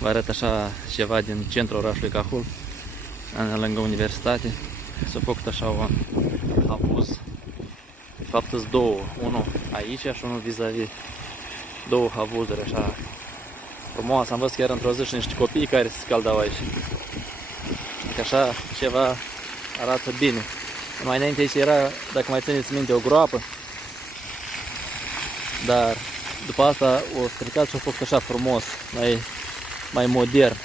Vă arăt așa ceva din centrul orașului Cahul, lângă universitate. S-a făcut așa un havuz. De fapt sunt două, unul aici și unul vis-a-vis. Două havuzuri așa frumos. Am văzut chiar într-o zi și niște copii care se scaldau aici. Că așa ceva arată bine. Mai înainte aici era, dacă mai țineți minte, o groapă. Dar după asta o stricat și a făcut așa frumos, mai modern.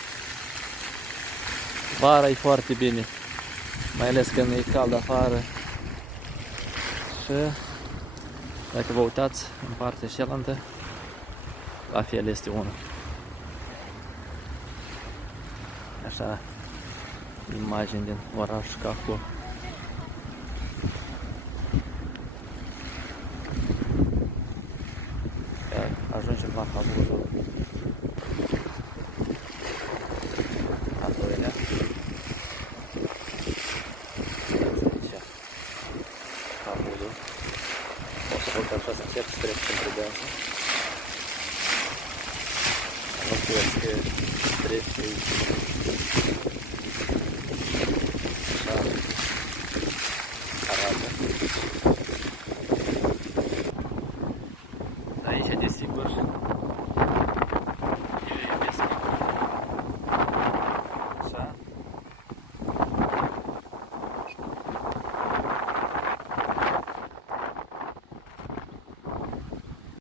Vara e foarte bine, mai ales când e cald afară. Și dacă vă uitați în partea cealaltă, la fel este unul. Așa, imagini din orașul Cahul. Ajungem la havuzul al doilea. Aici havuzul. O să văd așa să încerc să trec pentru deasă. Nu cred că trec aici.